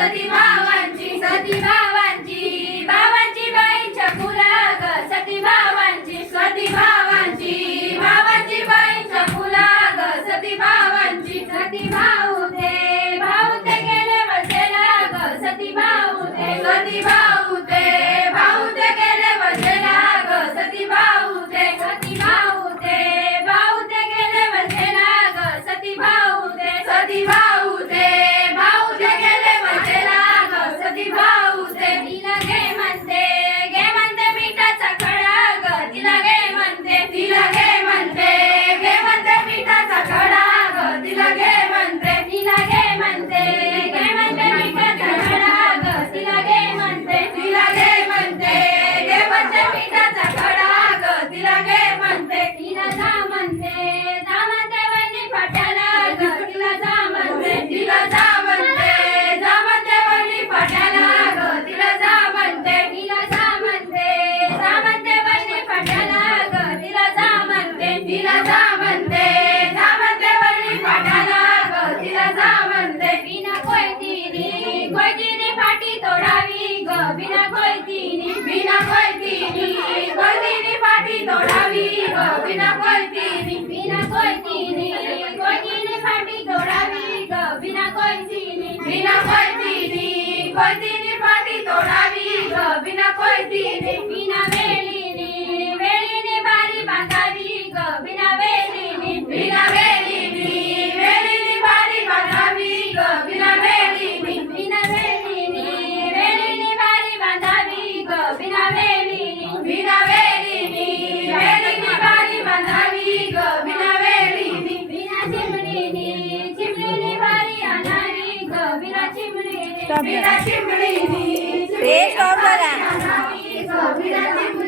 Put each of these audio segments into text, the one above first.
सती भावांची सती भाव કોઈતીની વિના કોઈતીની કોઈતીની ફાટી તોડાવી વિના કોઈતીની વિના કોઈતીની કોઈતીની ફાટી તોડાવી વિના કોઈતીની વિના કોઈતીની કોઈતીની ફાટી તોડાવી વિના કોઈતીની हे स्टॉप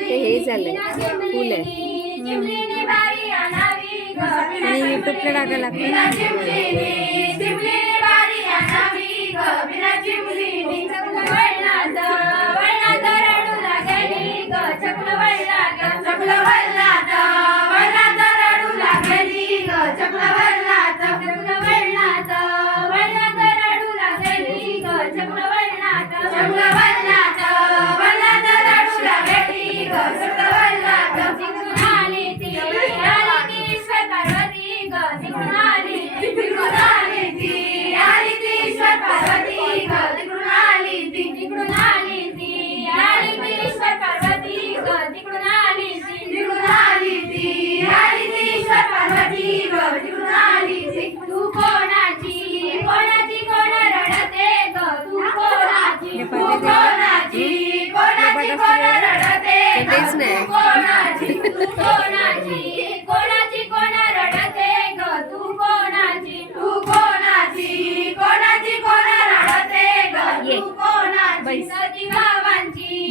ते हे झालंय फुल. आहे आणि युट्यूबला टाकायला लागतं?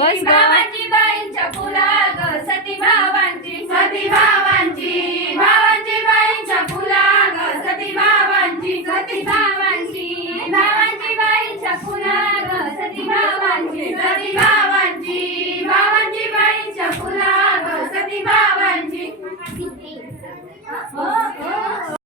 Let's go.